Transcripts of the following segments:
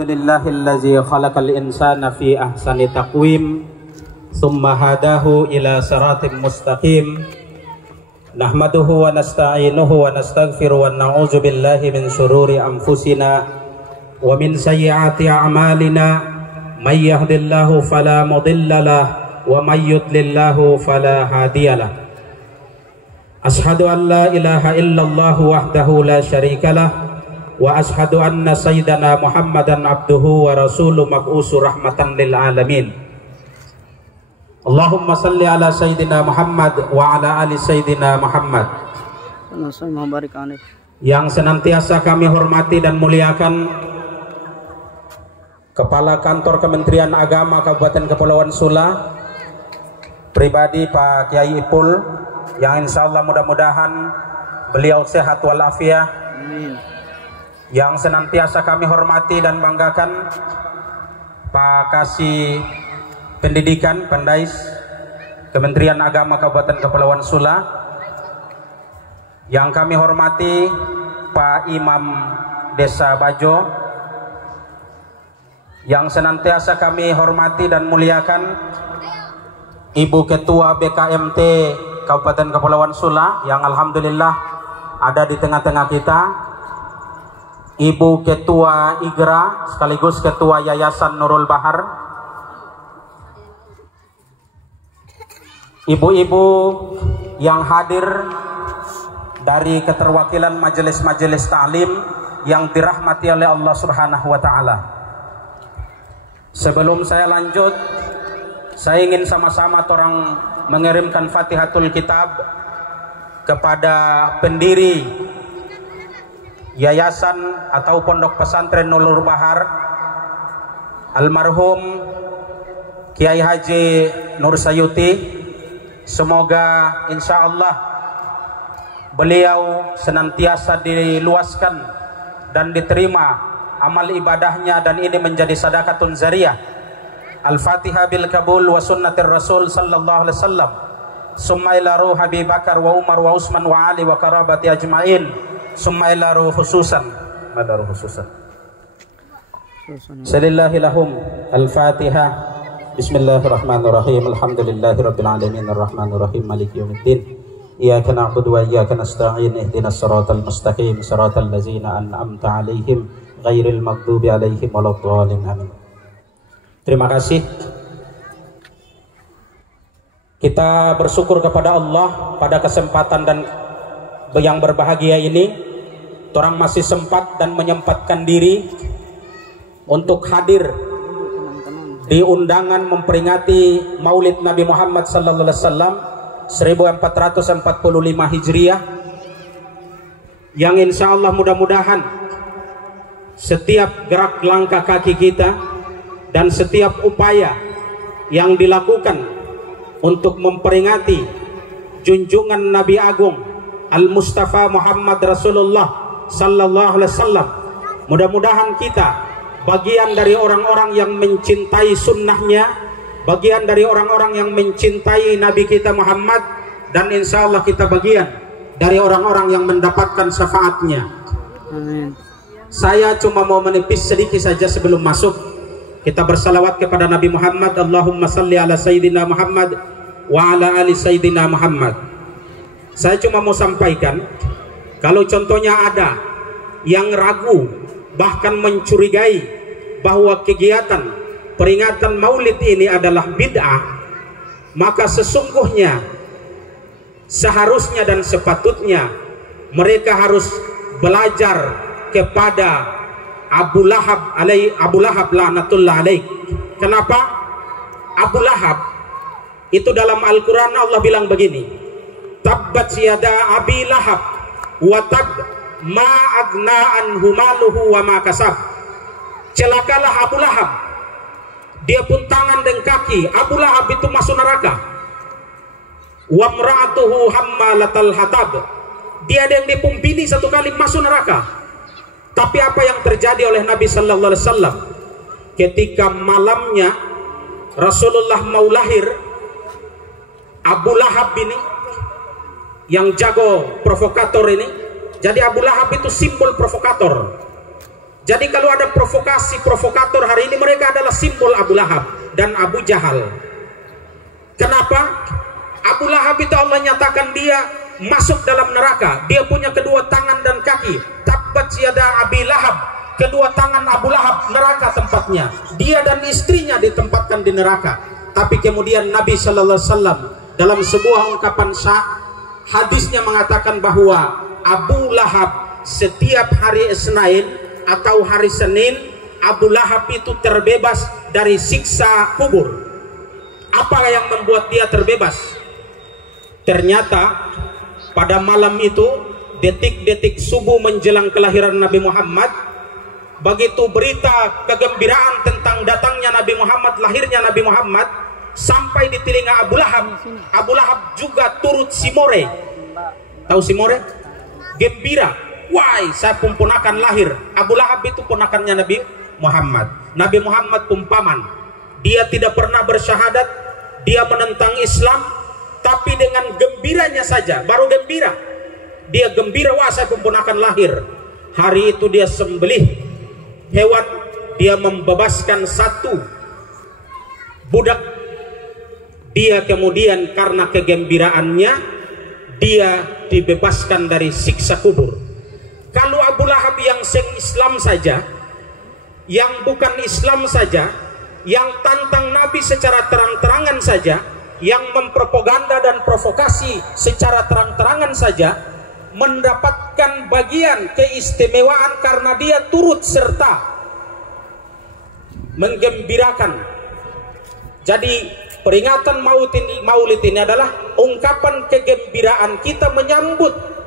Alhamdulillahillazi khalaqal insana fi ahsani taqwim thumma hadahu ila siratim mustaqim nahmaduhu wa nasta'inuhu wa nastaghfiru wa na'udzu billahi min shururi anfusina wa min sayyiati a'malina may yahdihillahu fala mudhillalah wa may yudlillahu fala hadiyalah. Ashhadu an la ilaha illallah wahdahu la syarikalah wa ashhadu anna sayyidana Muhammadan abduhu wa rasuluh mab'usu rahmatan lil alamin. Allahumma salli ala sayyidina Muhammad wa ala ali sayyidina Muhammad. Yang senantiasa kami hormati dan muliakan Kepala Kantor Kementerian Agama Kabupaten Kepulauan Sula, pribadi Pak Kiai Ipul, yang insyaallah mudah-mudahan beliau sehat walafiat. Amin. Yang senantiasa kami hormati dan banggakan Pak Kasih Pendidikan Pendais Kementerian Agama Kabupaten Kepulauan Sula, yang kami hormati Pak Imam Desa Bajo, yang senantiasa kami hormati dan muliakan Ibu Ketua BKMT Kabupaten Kepulauan Sula, yang alhamdulillah ada di tengah-tengah kita, Ibu Ketua IGRA sekaligus Ketua Yayasan Nurul Bahar, ibu-ibu yang hadir dari keterwakilan majelis-majelis ta'lim yang dirahmati oleh Allah Subhanahu wa taala. Sebelum saya lanjut, saya ingin sama-sama orang mengirimkan Fatihatul Kitab kepada pendiri Yayasan atau Pondok Pesantren Nurul Bahar, almarhum Kiai Haji Nur Sayuti. Semoga insya Allah beliau senantiasa diluaskan dan diterima amal ibadahnya, dan ini menjadi sadaqatun zariyah. Al-Fatihah bil kabul wa sunnatir Rasul sallallahu alaihi wasallam. Summa ila ruh Habib Bakar wa Umar wa Utsman wa Ali wa karabati ajmain. Summa ila ruh khususan. Madaruh khususan. Salillahilahum. Al-Fatihah. Bismillahirrahmanirrahim. Alhamdulillahirabbil alamin arrahmanirrahim maliki yaumiddin. Iyyaka na'budu wa iyyaka nasta'in. Ihdinas siratal mustaqim siratal ladzina an'amta 'alaihim ghairil maghdubi 'alaihim waladdallin. Amin. Terima kasih. Kita bersyukur kepada Allah pada kesempatan dan yang berbahagia ini, orang masih sempat dan menyempatkan diri untuk hadir di undangan memperingati Maulid Nabi Muhammad sallallahu alaihi wasallam 1445 Hijriah, yang insya Allah mudah-mudahan setiap gerak langkah kaki kita dan setiap upaya yang dilakukan untuk memperingati junjungan Nabi Agung Al-Mustafa Muhammad Rasulullah sallallahu alaihi wasallam, mudah-mudahan kita bagian dari orang-orang yang mencintai sunnahnya, bagian dari orang-orang yang mencintai Nabi kita Muhammad, dan insya Allah kita bagian dari orang-orang yang mendapatkan syafaatnya. Amin. Saya cuma mau menepis sedikit saja sebelum masuk. Kita bersalawat kepada Nabi Muhammad. Allahumma salli ala Sayyidina Muhammad wa ala ali Sayyidina Muhammad. Saya cuma mau sampaikan, kalau contohnya ada yang ragu bahkan mencurigai bahwa kegiatan peringatan Maulid ini adalah bid'ah, maka sesungguhnya seharusnya dan sepatutnya mereka harus belajar kepada Abu Lahab laknatullah alaih. Kenapa? Abu Lahab itu dalam Al-Quran Allah bilang begini, tabbat yada abi lahab wa tab ma agna anhu maluhu wa ma kasab. Celakalah Abu Lahab, dia pun tangan dan kaki. Abu Lahab itu masuk neraka. Wa mra'atuhu hammalatal hatab, dia ada yang dipumpini satu kali masuk neraka. Tapi apa yang terjadi oleh Nabi sallallahu alaihi wasallam ketika malamnya Rasulullah mau lahir, Abu Lahab ini yang jago provokator ini, jadi Abu Lahab itu simbol provokator. Jadi kalau ada provokator hari ini, mereka adalah simbol Abu Lahab dan Abu Jahal. Kenapa? Abu Lahab itu Allah nyatakan dia masuk dalam neraka. Dia punya kedua tangan dan kaki. Tabbat yada Abi Lahab. Kedua tangan Abu Lahab, neraka tempatnya. Dia dan istrinya ditempatkan di neraka. Tapi kemudian Nabi Sallallahu Alaihi Wasallam dalam sebuah ungkapan hadisnya mengatakan bahwa Abu Lahab setiap hari Isnin atau hari Senin, Abu Lahab itu terbebas dari siksa kubur. Apa yang membuat dia terbebas? Ternyata pada malam itu, detik-detik subuh menjelang kelahiran Nabi Muhammad, begitu berita kegembiraan tentang datangnya Nabi Muhammad, lahirnya Nabi Muhammad sampai di telinga Abu Lahab. Abu Lahab juga turut simore. Tahu simore? Gembira. Wah, saya pun ponakan lahir. Abu Lahab itu ponakannya Nabi Muhammad. Nabi Muhammad pun paman. Dia tidak pernah bersyahadat, dia menentang Islam, tapi dengan gembiranya saja, baru gembira. Dia gembira, wah saya pun ponakan lahir. Hari itu dia sembelih hewan, dia membebaskan satu budak. Dia kemudian karena kegembiraannya, dia dibebaskan dari siksa kubur. Kalau Abu Lahab yang Islam saja, yang bukan Islam saja, yang tantang Nabi secara terang-terangan saja, yang mempropaganda dan provokasi secara terang-terangan saja, mendapatkan bagian keistimewaan karena dia turut serta menggembirakan. Jadi peringatan Maulid ini adalah ungkapan kegembiraan kita menyambut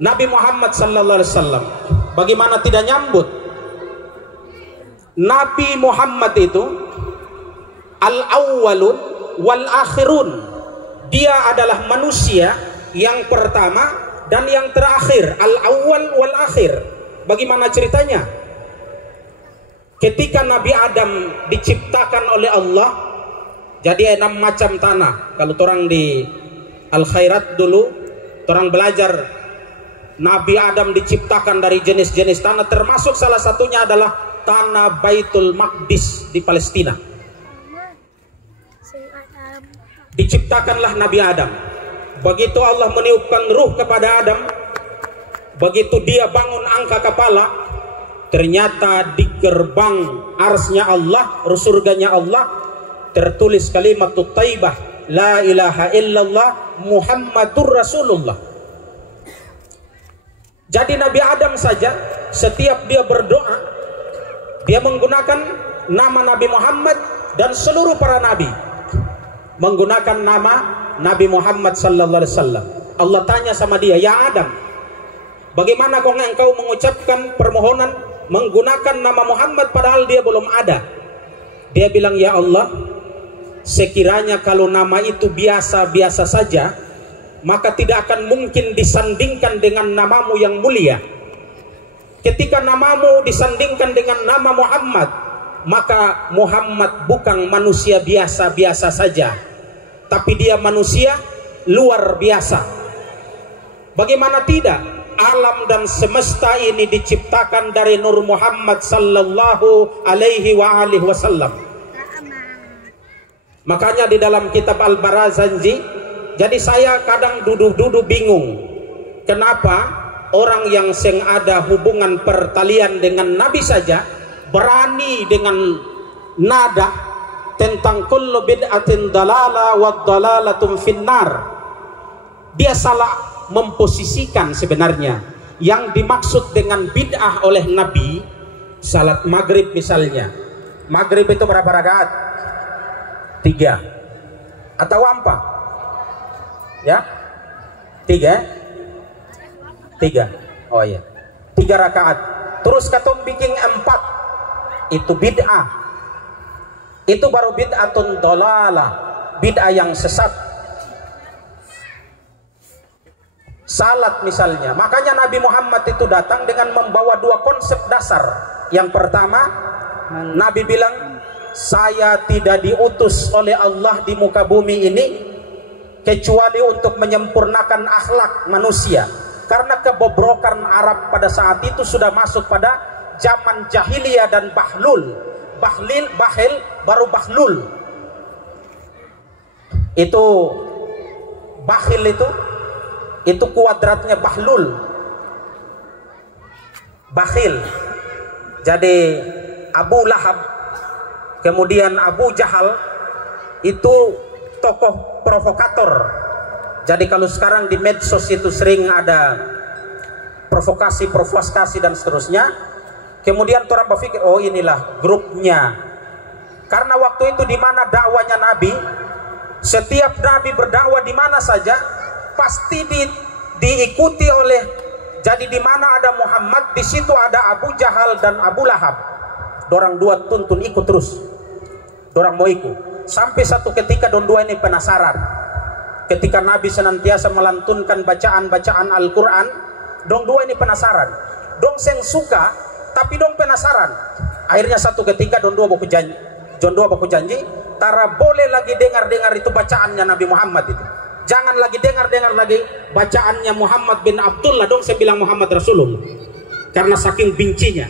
Nabi Muhammad sallallahu alaihi wasallam. Bagaimana tidak nyambut? Nabi Muhammad itu al-awwalun wal akhirun. Dia adalah manusia yang pertama dan yang terakhir, al-awwal wal akhir. Bagaimana ceritanya? Ketika Nabi Adam diciptakan oleh Allah, jadi 6 macam tanah. Kalau orang di Al-Khairat dulu, orang belajar Nabi Adam diciptakan dari jenis-jenis tanah, termasuk salah satunya adalah tanah Baitul Maqdis di Palestina. Diciptakanlah Nabi Adam. Begitu Allah meniupkan ruh kepada Adam, begitu dia bangun angkat kepala, ternyata di gerbang arsnya Allah, surganya Allah, tertulis kalimat thayyibah, la ilaha illallah Muhammadur Rasulullah. Jadi Nabi Adam saja setiap dia berdoa, dia menggunakan nama Nabi Muhammad, dan seluruh para nabi menggunakan nama Nabi Muhammad sallallahu alaihi wasallam. Allah tanya sama dia, ya Adam, bagaimana kau engkau mengucapkan permohonan menggunakan nama Muhammad padahal dia belum ada? Dia bilang, ya Allah, sekiranya kalau nama itu biasa-biasa saja, maka tidak akan mungkin disandingkan dengan namamu yang mulia. Ketika namamu disandingkan dengan nama Muhammad, maka Muhammad bukan manusia biasa-biasa saja, tapi dia manusia luar biasa. Bagaimana tidak? Alam dan semesta ini diciptakan dari Nur Muhammad sallallahu alaihi wa alihi wasallam. Makanya di dalam kitab Al-Barazanji, jadi saya kadang duduk-duduk bingung, kenapa orang yang seng ada hubungan pertalian dengan Nabi saja berani dengan nada tentang kullu bid'atin dalala wa dalalatum finnar. Dia salah memposisikan sebenarnya yang dimaksud dengan bid'ah oleh Nabi. Salat maghrib misalnya, maghrib itu berapa rakaat? 3 atau apa? Ya, 3. Oh iya, 3 rakaat. Terus katum bikin 4, itu bid'ah. Itu baru bid'atun dolalah, bid'ah yang sesat. Salat misalnya, makanya Nabi Muhammad itu datang dengan membawa 2 konsep dasar. Yang pertama, Nabi bilang, saya tidak diutus oleh Allah di muka bumi ini kecuali untuk menyempurnakan akhlak manusia. karena kebobrokan Arab pada saat itu sudah masuk pada zaman jahiliyah dan bahlul. Bahil baru bahlul. Itu bakhil itu kuadratnya bahlul. Bakhil. Jadi Abu Lahab, kemudian Abu Jahal itu tokoh provokator. Jadi kalau sekarang di medsos itu sering ada provokasi dan seterusnya. Kemudian orang berpikir, oh inilah grupnya. Karena waktu itu di mana dakwanya Nabi, setiap Nabi berdakwah di mana saja pasti diikuti oleh. Jadi di mana ada Muhammad, di situ ada Abu Jahal dan Abu Lahab. Dorang dua tuntun ikut terus. Dorang mau ikut. Sampai satu ketika dua ini penasaran. Ketika Nabi senantiasa melantunkan bacaan-bacaan Al-Quran, dua ini penasaran. Dong seng suka, tapi dong penasaran. Akhirnya satu ketika dua baku janji, tara boleh lagi dengar itu bacaannya Nabi Muhammad itu. Jangan lagi dengar lagi bacaannya Muhammad bin Abdullah, dong saya bilang Muhammad Rasulullah. Karena saking bencinya.